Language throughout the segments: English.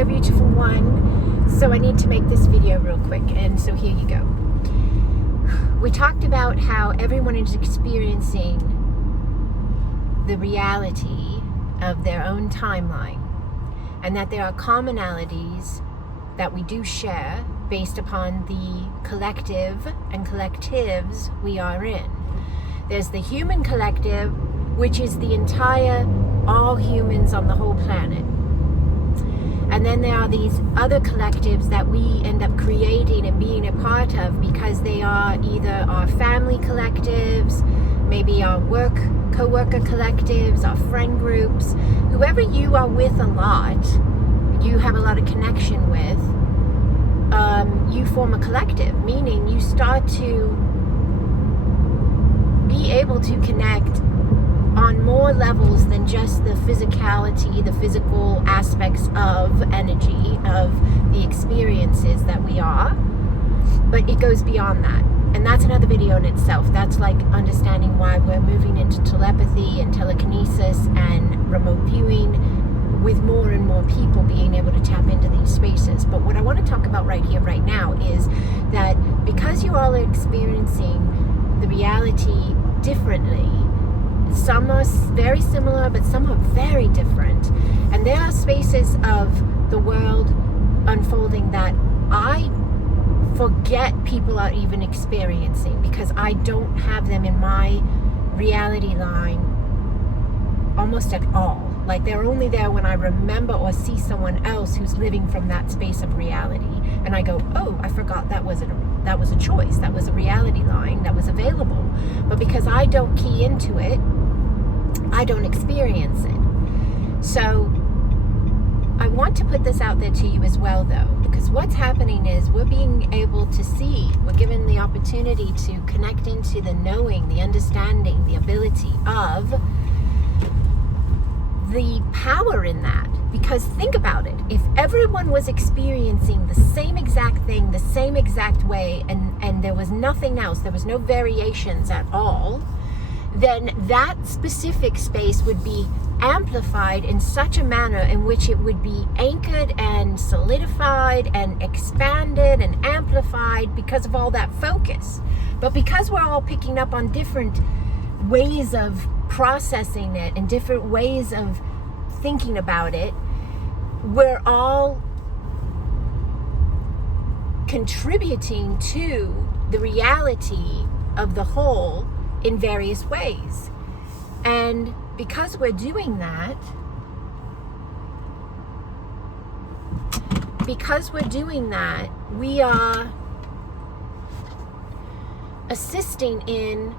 Hello, beautiful one. So I need to make this video real quick, and so here you go. We talked about how everyone is experiencing the reality of their own timeline, and that there are commonalities that we do share based upon the collective and collectives we are in. There's the human collective, which is the entire, all humans on the whole planet. And then there are these other collectives that we end up creating and being a part of because they are either our family collectives, maybe our co-worker collectives, our friend groups, whoever you are with a lot, you have a lot of connection with, you form a collective, meaning you start to be able to connect on more levels than just the physicality, the physical aspects of energy, of the experiences that we are, but it goes beyond that. And that's another video in itself. That's like understanding why we're moving into telepathy and telekinesis and remote viewing, with more and more people being able to tap into these spaces. But what I want to talk about right here, right now, is that because you all are experiencing the reality differently, some are very similar, but some are very different. And there are spaces of the world unfolding that I forget people are even experiencing because I don't have them in my reality line almost at all. Like, they're only there when I remember or see someone else who's living from that space of reality. And I go, oh, I forgot that was a choice. That was a reality line that was available. But because I don't key into it, I don't experience it. So I want to put this out there to you as well, though, because what's happening is we're being able to see, we're given the opportunity to connect into the knowing, the understanding, the ability of the power in that. Because think about it, if everyone was experiencing the same exact thing, the same exact way, and there was nothing else, there was no variations at all, then that specific space would be amplified in such a manner in which it would be anchored and solidified and expanded and amplified because of all that focus. But because we're all picking up on different ways of processing it and different ways of thinking about it, we're all contributing to the reality of the whole in various ways. And because we're doing that, we are assisting in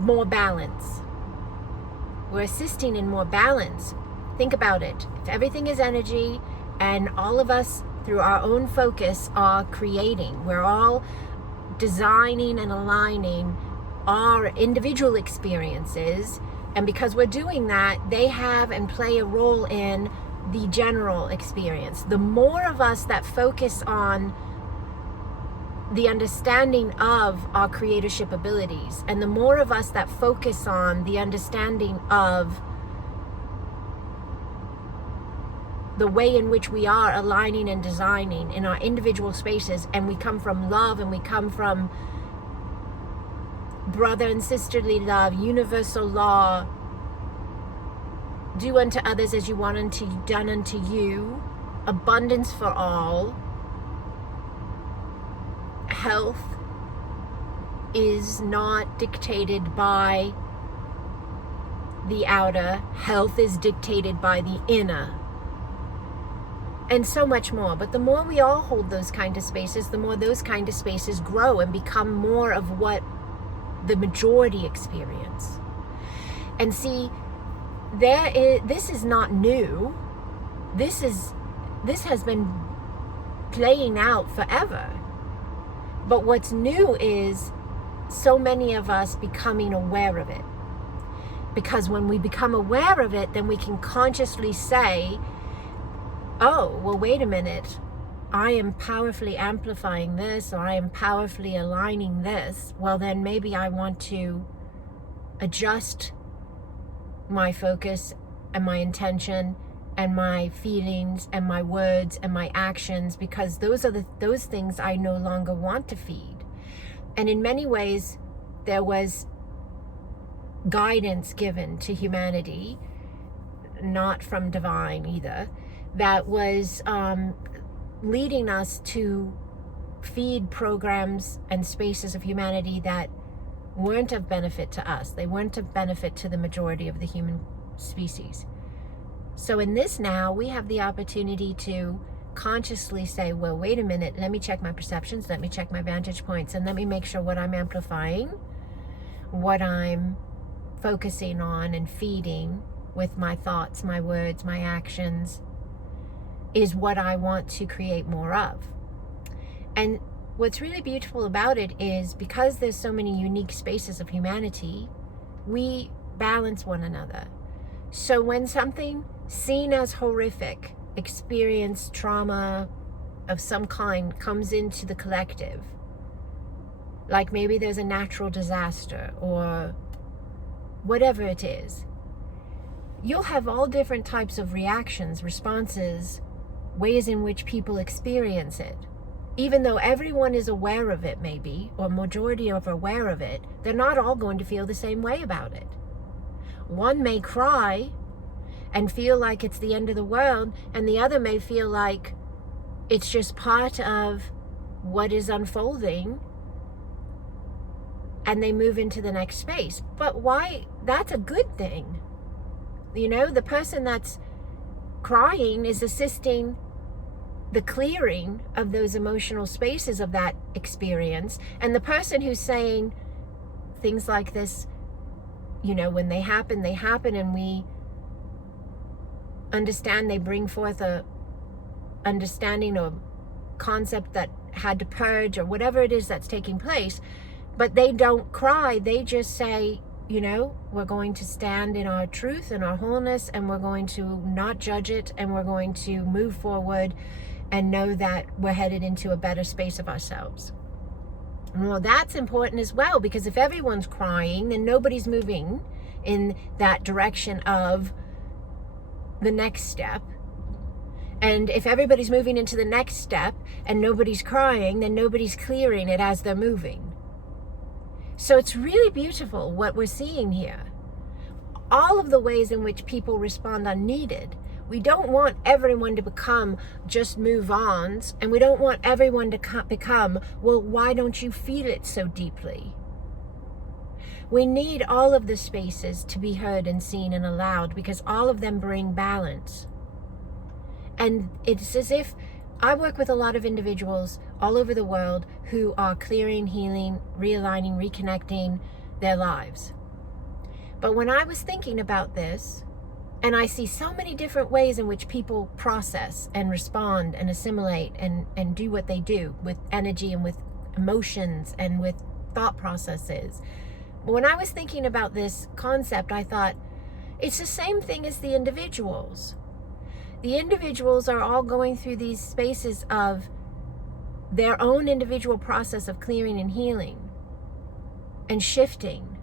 more balance. We're assisting in more balance. Think about it. If everything is energy and all of us through our own focus are creating, we're all designing and aligning our individual experiences, and because we're doing that, they have and play a role in the general experience. The more of us that focus on the understanding of our creatorship abilities, and the more of us that focus on the understanding of the way in which we are aligning and designing in our individual spaces, and we come from love, and we come from brother and sisterly love, universal law, do unto others as you want done unto you, abundance for all. Health is not dictated by the outer. Health is dictated by the inner. And so much more. But the more we all hold those kind of spaces, the more those kind of spaces grow and become more of what the majority experience. And see, this is not new. This has been playing out forever. But what's new is so many of us becoming aware of it. Because when we become aware of it, then we can consciously say, oh, well, wait a minute. I am powerfully amplifying this, or I am powerfully aligning this. Well, then maybe I want to adjust my focus and my intention and my feelings and my words and my actions, because those things I no longer want to feed. And in many ways, there was guidance given to humanity, not from divine either, that was leading us to feed programs and spaces of humanity that weren't of benefit to us. They weren't of benefit to the majority of the human species. So in this now, we have the opportunity to consciously say, well, wait a minute, let me check my perceptions, let me check my vantage points, and let me make sure what I'm amplifying, what I'm focusing on and feeding with my thoughts, my words, my actions, is what I want to create more of. And what's really beautiful about it is, because there's so many unique spaces of humanity, we balance one another. So when something seen as horrific, experience, trauma of some kind comes into the collective, like maybe there's a natural disaster or whatever it is, you'll have all different types of reactions, responses, ways in which people experience it. Even though everyone is aware of it, maybe, or majority are aware of it, they're not all going to feel the same way about it. One may cry and feel like it's the end of the world, and the other may feel like it's just part of what is unfolding, and they move into the next space. But why? That's a good thing. You know, the person that's crying is assisting the clearing of those emotional spaces of that experience. And the person who's saying things like this, you know, when they happen, and we understand they bring forth a understanding or concept that had to purge or whatever it is that's taking place, but they don't cry. They just say, you know, we're going to stand in our truth and our wholeness, and we're going to not judge it, and we're going to move forward and know that we're headed into a better space of ourselves. Well, that's important as well, because if everyone's crying, then nobody's moving in that direction of the next step. And if everybody's moving into the next step and nobody's crying, then nobody's clearing it as they're moving. So it's really beautiful what we're seeing here. All of the ways in which people respond are needed. We don't want everyone to become just move-ons, and we don't want everyone to become, well, why don't you feel it so deeply? We need all of the spaces to be heard and seen and allowed, because all of them bring balance. And it's as if I work with a lot of individuals all over the world who are clearing, healing, realigning, reconnecting their lives. But when I was thinking about this, and I see so many different ways in which people process and respond and assimilate and do what they do with energy and with emotions and with thought processes. When I was thinking about this concept, I thought, it's the same thing as the individuals. The individuals are all going through these spaces of their own individual process of clearing and healing and shifting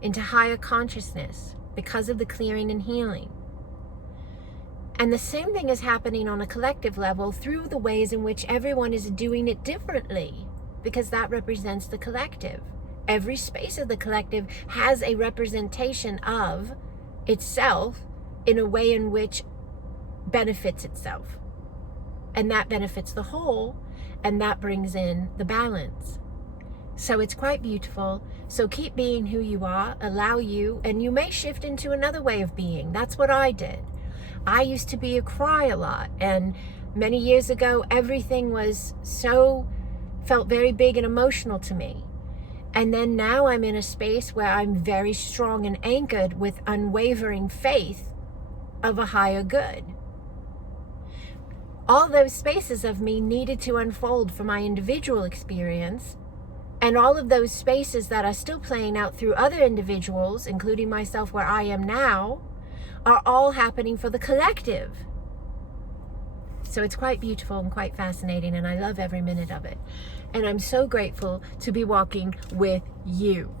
into higher consciousness because of the clearing and healing. And the same thing is happening on a collective level through the ways in which everyone is doing it differently, because that represents the collective. Every space of the collective has a representation of itself in a way in which benefits itself. And that benefits the whole, and that brings in the balance. So it's quite beautiful. So keep being who you are, allow you, and you may shift into another way of being. That's what I did. I used to be a cry a lot, and many years ago, everything felt very big and emotional to me. And then now I'm in a space where I'm very strong and anchored with unwavering faith of a higher good. All those spaces of me needed to unfold for my individual experience, and all of those spaces that are still playing out through other individuals, including myself where I am now, are all happening for the collective. So it's quite beautiful and quite fascinating, and I love every minute of it. And I'm so grateful to be walking with you.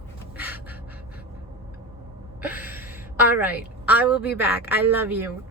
All right, I will be back. I love you.